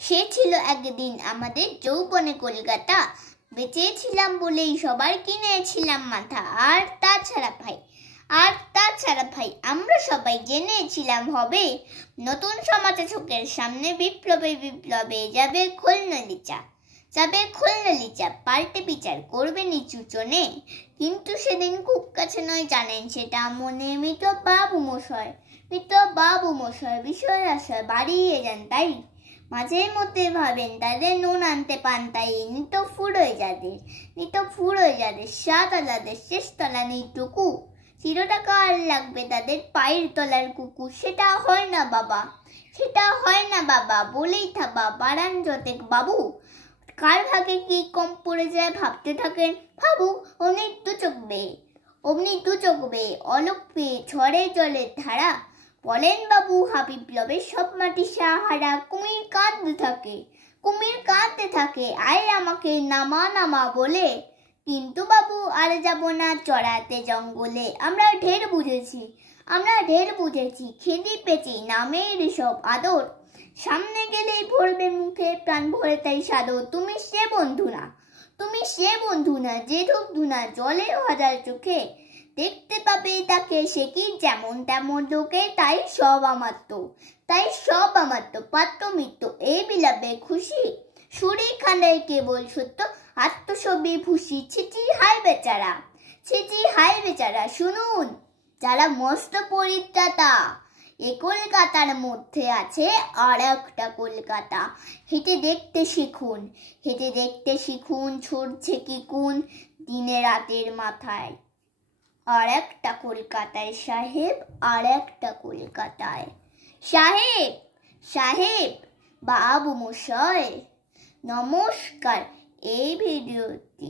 সে ছিল একদিন আমাদের যৌবনে কলকাতা, বেঁচেছিলাম বলেই সবার কিনেছিলাম মাথা। আর তাছাড়া ভাই আমরা সবাই জেনেছিলাম হবে নতুন সমাজে চোখের সামনে বিপ্লবে যাবে খোলনলিচা পাল্টে বিচার করবে নিচু চনে। কিন্তু সেদিন খুব কাছে নয়, জানেন সেটা মনে মৃত বাবু মশাই বিষয় আশা বাড়িয়ে যান, তাই মাঝে মধ্যে ভাবেন তাদের নুন আনতে পান, তাই নিত ফুরোয় যাদের সাদা যাদের শেষতলা নেইটুকু, চিরটাকা আর লাগবে তাদের পায়ের তলার কুকুর। সেটা হয় না বাবা বলেই থাবা বাড়ান যতেক বাবু। কার ভাগে কি কম পড়ে যায় ভাবতে থাকেন, ভাবুক অমনি দু চোখ বেয়ে অলোক পেয়ে ঝড়ে জলের ধারা। বলেন বাবু বিপ্লবের সব মাটি সাহারা। কুমির কাঁদতে থাকে আয় আমাকে নামা বলে। কিন্তু বাবু আর যাব না চড়াতে জঙ্গলে। আমরা ঢের বুঝেছি খেদি পেঁচি নামের সব আদর। সামনে গেলেই ভরবে মুখে প্রাণ ভরে তাই সাদর। তুমি সে বন্ধু না যে ঢুকধু না জলের হাজার চোখে। দেখতে পাবে তাকে সে কি যেমন তেমন লোকে। তাই সব আমার তো পাত্র মিত্র এই বিলাপে খুশি। সুরে খান্ডায় কেবল সত্য আত্মসবি ভুষি। ছিচি হায় বেচারা শুনুন যারা মস্ত পরিত্রাতা। এ কলকাতার মধ্যে আছে আর একটা কলকাতা। হেঁটে দেখতে শিখুন ছড়ছে কি কোন দিনে রাতের মাথায়। আর একটা কলকাতায় সাহেব বাবু মশাই। নমস্কার। এই ভিডিওটি